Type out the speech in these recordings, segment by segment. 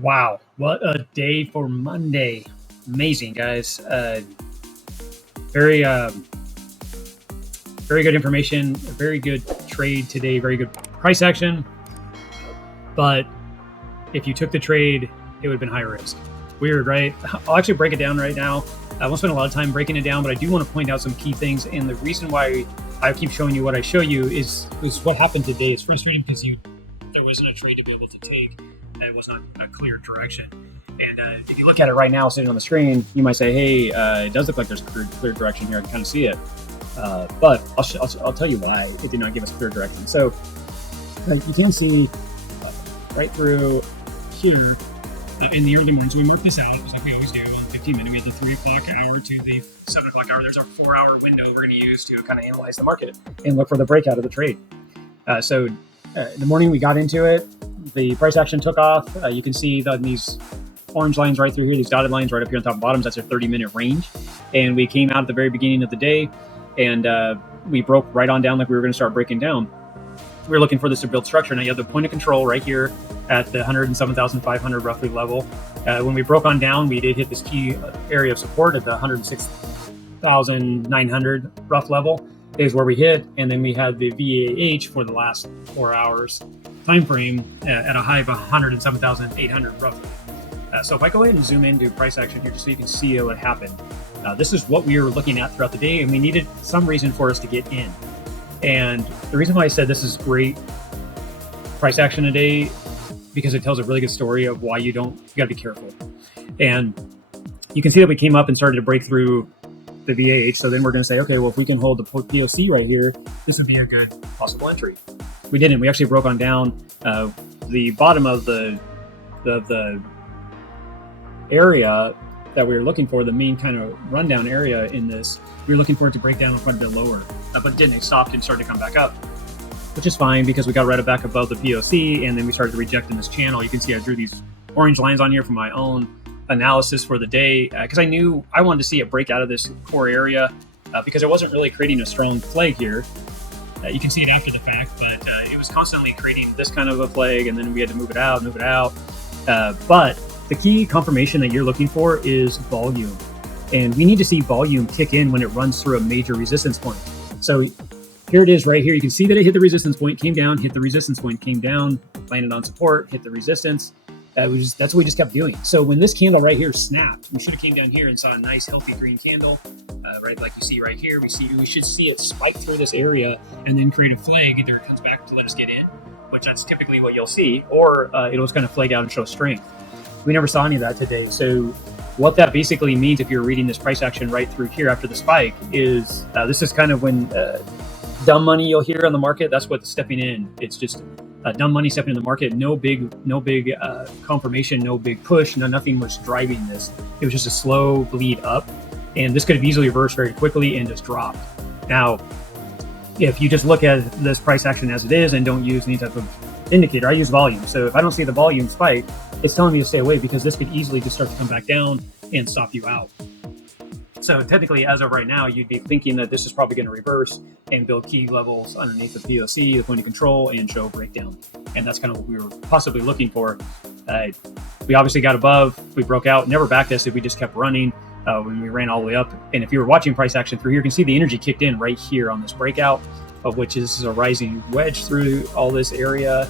Wow, what a day for Monday. Amazing, guys. Very, very good information, a very good trade today, very good price action. But if you took the trade, it would have been high risk. Weird, right? I'll actually break it down right now. I won't spend a lot of time breaking it down, but I do want to point out some key things. And the reason why I keep showing you what I show you is what happened today. It's frustrating because there wasn't a trade to be able to take. It was not a clear direction. And if you look at it right now sitting on the screen, you might say, hey, it does look like there's a clear direction here. I can kind of see it. But I'll tell you why it did not give us clear direction. So you can see right through here in the early mornings, we marked this out, just like we always do, on 15 minutes. We had the 3 o'clock hour to the 7 o'clock hour. There's our 4-hour window we're going to use to kind of analyze the market and look for the breakout of the trade. So in the morning, we got into it. The price action took off. You can see these orange lines right through here, these dotted lines right up here on top and bottoms. That's a 30-minute range. And we came out at the very beginning of the day, and we broke right on down like we were going to start breaking down. We were looking for this to build structure. Now you have the point of control right here at the 107,500 roughly level. When we broke on down, we did hit this key area of support at the 106,900 rough level is where we hit. And then we had the VAH for the last 4 hours time frame at a high of 107,800 roughly. So if I go ahead and zoom into price action here just so you can see what happened. This is what we were looking at throughout the day, and we needed some reason for us to get in. And the reason why I said this is great price action today, because it tells a really good story of why you got to be careful. And you can see that we came up and started to break through the VAH. So then we're going to say, okay, well, if we can hold the POC right here, this would be a good possible entry. We didn't. We actually broke on down the bottom of the area that we were looking for, the main kind of rundown area in this. We were looking for it to break down quite a bit lower, but it didn't. It stopped and started to come back up, which is fine because we got right back above the POC, and then we started to reject in this channel. You can see I drew these orange lines on here for my own analysis for the day because I knew I wanted to see it break out of this core area because it wasn't really creating a strong flag here. You can see it after the fact, but it was constantly creating this kind of a flag, and then we had to move it out. But the key confirmation that you're looking for is volume. And we need to see volume kick in when it runs through a major resistance point. So here it is right here. You can see that it hit the resistance point, came down, hit the resistance point, came down, landed on support, hit the resistance. That's what we just kept doing. So when this candle right here snapped, we should have came down here and saw a nice healthy green candle, right? Like you see right here, we should see it spike through this area and then create a flag. Either it comes back to let us get in, which that's typically what you'll see, or it'll just kind of flag out and show strength. We never saw any of that today. So what that basically means, if you're reading this price action right through here after the spike, is this is kind of when dumb money you'll hear on the market. That's what's stepping in. It's just dumb money stepping in the market. No big confirmation, no big push. Nothing was driving this. It was just a slow bleed up, and this could have easily reversed very quickly and just dropped. Now, if you just look at this price action as it is and don't use any type of indicator, I use volume. So if I don't see the volume spike, it's telling me to stay away because this could easily just start to come back down and stop you out. So technically, as of right now, you'd be thinking that this is probably going to reverse and build key levels underneath the POC, the point of control, and show breakdown. And that's kind of what we were possibly looking for. We obviously got above, we broke out, never backtested, we just kept running when we ran all the way up. And if you were watching price action through here, you can see the energy kicked in right here on this breakout, of which is a rising wedge through all this area,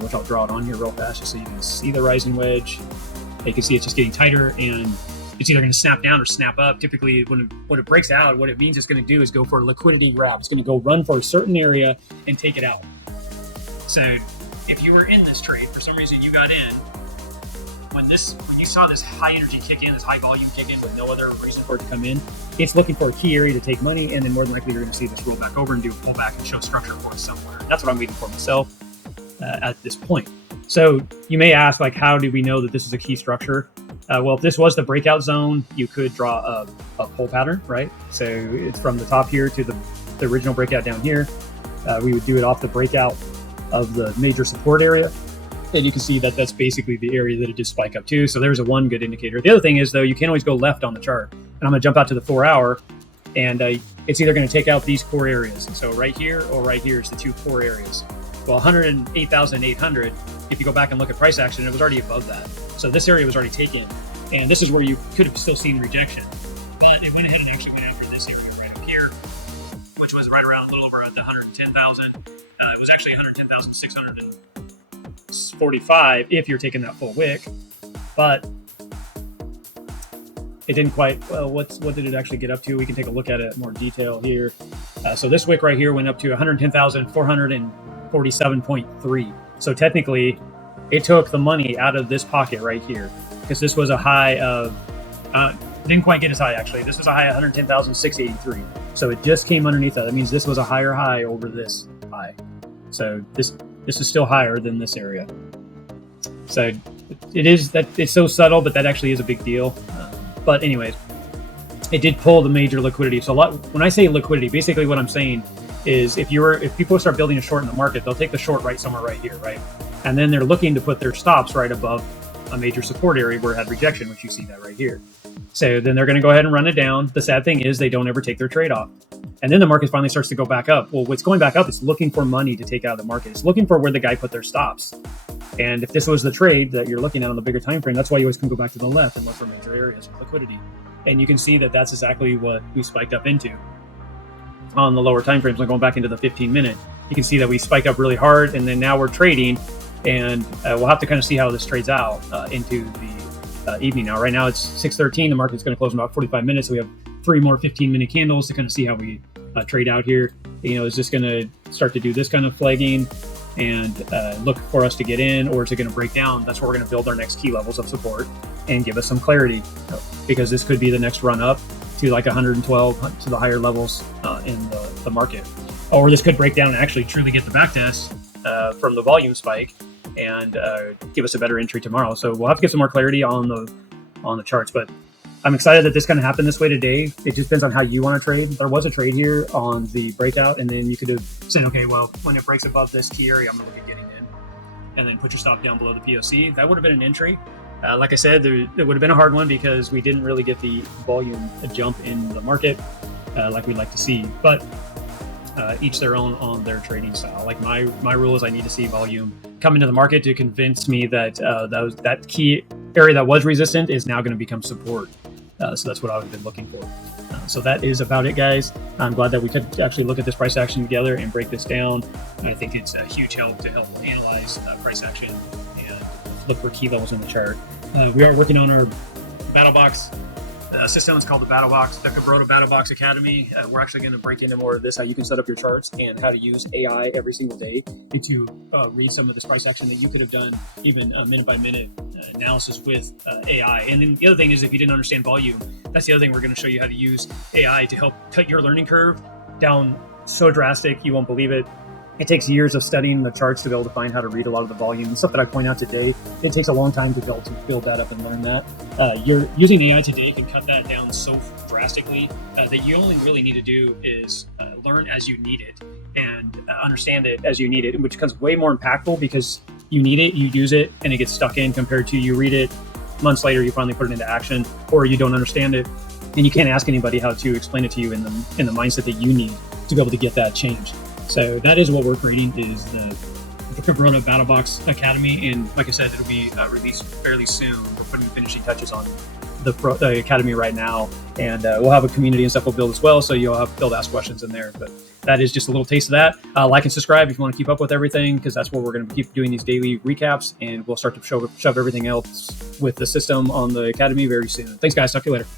which I'll draw it on here real fast just so you can see the rising wedge. You can see it's just getting tighter, and it's either going to snap down or snap up. Typically, when it breaks out, what it means it's going to do is go for a liquidity grab. It's going to go run for a certain area and take it out. So if you were in this trade, for some reason you got in, when you saw this high energy kick in, this high volume kick in with no other reason for it to come in, it's looking for a key area to take money, and then more than likely you're going to see this roll back over and do a pullback and show structure for us somewhere. That's what I'm waiting for myself at this point. So you may ask, like, how do we know that this is a key structure? Well, if this was the breakout zone, you could draw a pull pattern, right? So it's from the top here to the original breakout down here. We would do it off the breakout of the major support area. And you can see that that's basically the area that it did spike up to. So there's one good indicator. The other thing is, though, you can always go left on the chart. And I'm going to jump out to the 4-hour, and it's either going to take out these core areas. So right here or right here is the two core areas. Well, 108,800, if you go back and look at price action, it was already above that. So this area was already taken. And this is where you could have still seen rejection. But it went ahead and actually went after this area right up here, which was right around a little over at the 110,000. It was actually 110,645 if you're taking that full wick. But it didn't quite, well, what did it actually get up to? We can take a look at it in more detail here. So this wick right here went up to 110,447.3. So technically, it took the money out of this pocket right here, because this was a high of, didn't quite get as high actually. This was a high of 110,683. So it just came underneath that. That means this was a higher high over this high. So this is still higher than this area. So it is that it's so subtle, but that actually is a big deal. But anyways, it did pull the major liquidity. So when I say liquidity, basically what I'm saying is if people start building a short in the market, they'll take the short right somewhere right here, right? And then they're looking to put their stops right above a major support area where it had rejection, which you see that right here. So then they're going to go ahead and run it down. The sad thing is they don't ever take their trade off. And then the market finally starts to go back up. Well, what's going back up is looking for money to take out of the market. It's looking for where the guy put their stops. And if this was the trade that you're looking at on the bigger time frame, that's why you always can go back to the left and look for major areas of liquidity. And you can see that that's exactly what we spiked up into on the lower time frames. Like going back into the 15-minute, you can see that we spiked up really hard, and then now we're trading, and we'll have to kind of see how this trades out into the evening. Now, right now it's 6:13. The market's going to close in about 45 minutes. So we have 3 more 15-minute candles to kind of see how we trade out here. Is this going to start to do this kind of flagging and look for us to get in, or is it going to break down? That's where we're going to build our next key levels of support and give us some clarity, because this could be the next run up to like 112 to the higher levels in the market. Or this could break down and actually truly get the back test from the volume spike and give us a better entry tomorrow. So we'll have to get some more clarity on the charts, but I'm excited that this kind of happened this way today. It just depends on how you want to trade. There was a trade here on the breakout, and then you could have said, okay, well, when it breaks above this key area, I'm going to look at getting in, and then put your stop down below the POC. That would have been an entry. Like I said, it would have been a hard one because we didn't really get the volume jump in the market like we'd like to see. But each their own on their trading style. Like my rule is I need to see volume come into the market to convince me that that key area that was resistant is now going to become support. So that's what I've been looking for. So that is about it, guys. I'm glad that we could actually look at this price action together and break this down. And I think it's a huge help to help analyze price action and look for key levels in the chart. We are working on our battle box system. It's called the Battle Box, the Kabroda Battle Box Academy. We're actually going to break into more of this, how you can set up your charts and how to use AI every single day and to read some of this price action that you could have done even minute by minute analysis with AI. And then the other thing is, if you didn't understand volume, that's the other thing we're going to show you how to use AI to help cut your learning curve down so drastic you won't believe it. It takes years of studying the charts to be able to find how to read a lot of the volume and stuff that I point out today. It takes a long time to be able to build that up and learn that. You're using AI today can cut that down so drastically that you only really need to do is learn as you need it and understand it as you need it, which becomes way more impactful because you need it, you use it, and it gets stuck in, compared to you read it, months later you finally put it into action, or you don't understand it and you can't ask anybody how to explain it to you in the mindset that you need to be able to get that changed. So that is what we're creating, is the Kabroda Battle Box Academy, and like I said, it'll be released fairly soon. We're putting finishing touches on the academy right now, and we'll have a community and stuff we'll build as well, so you'll have to ask questions in there. But that is just a little taste of that. Like and subscribe if you want to keep up with everything, because that's where we're going to keep doing these daily recaps, and we'll start to shove everything else with the system on the academy very soon. Thanks, guys. Talk to you later.